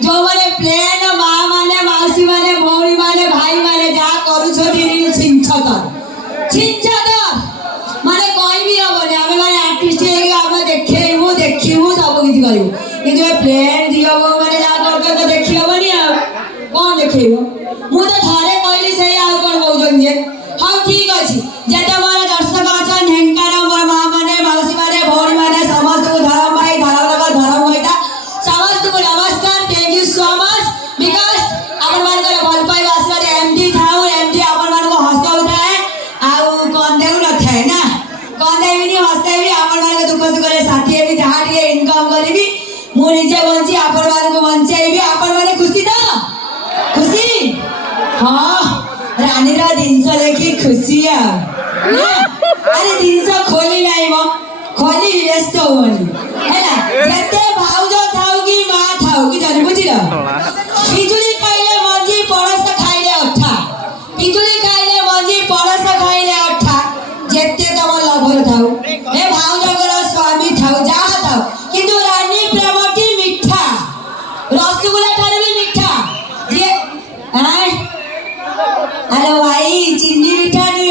जो जो माने प्लेन माँ माने मौसी माने भौणी माने भाई माने जा करू छोटी छिंछतर माने कोई भी हबने आमे माने आर्टिस्ट हे आमे देखिबू सब किछ करिवू किंतु ए प्लेन दियो माने जा कर तो देखि हबनी आ कोन देखिबो मु तो थारे कहली से आ कोन कहउजन जे हां ठीक अछि जेते माने दर्शक अछन हेंकार मोर माँ माने मौसी माने भौणी माने समस्त को धर्म भाई धर्म होइता समस्त को नमस्कार thank you so much because अपन मान करे भल पाई आशीर्वाद एमडी थाउ एमडी अपन मान को हंसाउ थाए आउ कंदे न थाए ना कंदे भी हंसते भी अपन मान को दुख सुख करे साथी भी जहां के इनकम करबी मु निजे बंची अपन मान को बंचाइबी अपन माने खुशी तो खुशी हां रानी रा दिन से देखी खुशी आ ना अरे दिन से खोली नाही म खोली व्यस्त होनी हैला जते भाउजो थाउ की मां थाउ की जानि बुझिलो बिजुली खाइले मंजी पड़स खाइले अठा बिजुली खाइले मंजी पड़स खाइले अठा जेते तम लभर थाउ ए भाउजो कर स्वामी थाउ जा थाउ किंतु रानी प्रेमटी मिठा रसगुल्ला ठारे भी मिठा जे आय अरे भाई चिन्नी मिठा नहीं